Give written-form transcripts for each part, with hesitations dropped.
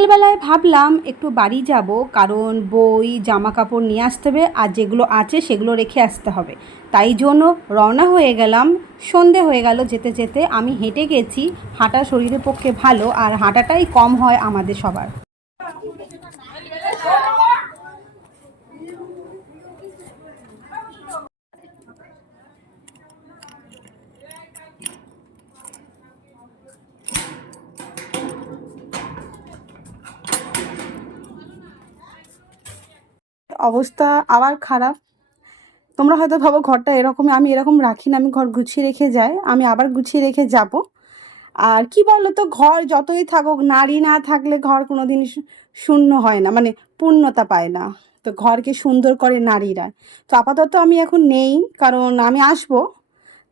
বিকেলবেলায় ভাবলাম একটু বাড়ি যাব, কারণ বই জামা কাপড় নিয়ে আসতে হবে আর যেগুলো আছে সেগুলো রেখে আসতে হবে। তাই জন্য রওনা হয়ে গেলাম। সন্ধে হয়ে গেল যেতে যেতে। আমি হেঁটে গেছি, হাঁটা শরীরের পক্ষে ভালো আর হাঁটাটাই কম হয় আমাদের সবার। অবস্থা আবার খারাপ। তোমরা হয়তো ভাবো ঘরটা এরকম, আমি এরকম রাখি না, আমি ঘর গুছিয়ে রেখে যাই, আমি আবার গুছিয়ে রেখে যাব। আর কি বলো তো, ঘর যতই থাকুক, নারী না থাকলে ঘর কোনো দিন শূন্য হয় না, মানে পূর্ণতা পায় না। তো ঘরকে সুন্দর করে নারীরা। তো আপাতত আমি এখন নেই, কারণ আমি আসবো।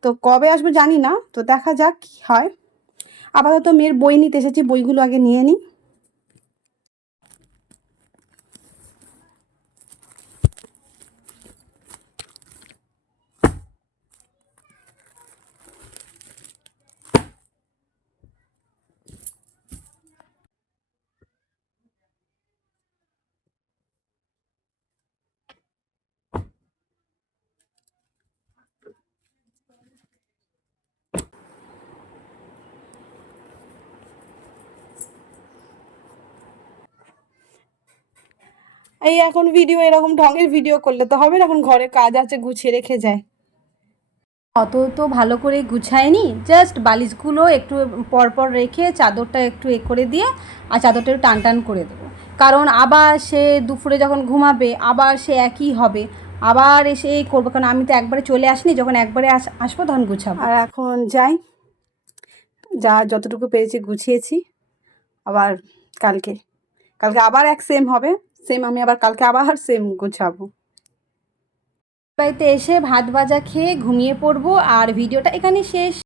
তো কবে আসবো জানি না, তো দেখা যাক কী হয়। আপাতত মেয়ের বই নিতে এসেছি, বইগুলো আগে নিয়ে নিই। এই এখন ভিডিও এরকম ঢঙের ভিডিও করলে তো হবে না, এখন ঘরে কাজ আছে, গুছিয়ে রেখে যায়। অত তো ভালো করে গুছায়নি, জাস্ট বালিশগুলো একটু পরপর রেখে চাদরটা একটু করে দিয়ে আর চাদরটা একটু টান টান করে দেবো। কারণ আবার সে দুপুরে যখন ঘুমাবে আবার সে একই হবে, আবার এসে এই করবো। কারণ আমি তো একবারে চলে আসিনি, যখন একবারে আসবো তখন গুছাবো। আর এখন যাই, যা যতটুকু পেরেছি গুছিয়েছি। আবার কালকে কালকে আবার এক সেম হবে, সেম আমি আবার কালকে আবার সেম গোছাবো। বাড়িতে এসে ভাত ভাজা খেয়ে ঘুমিয়ে পড়বো আর ভিডিওটা এখানে শেষ।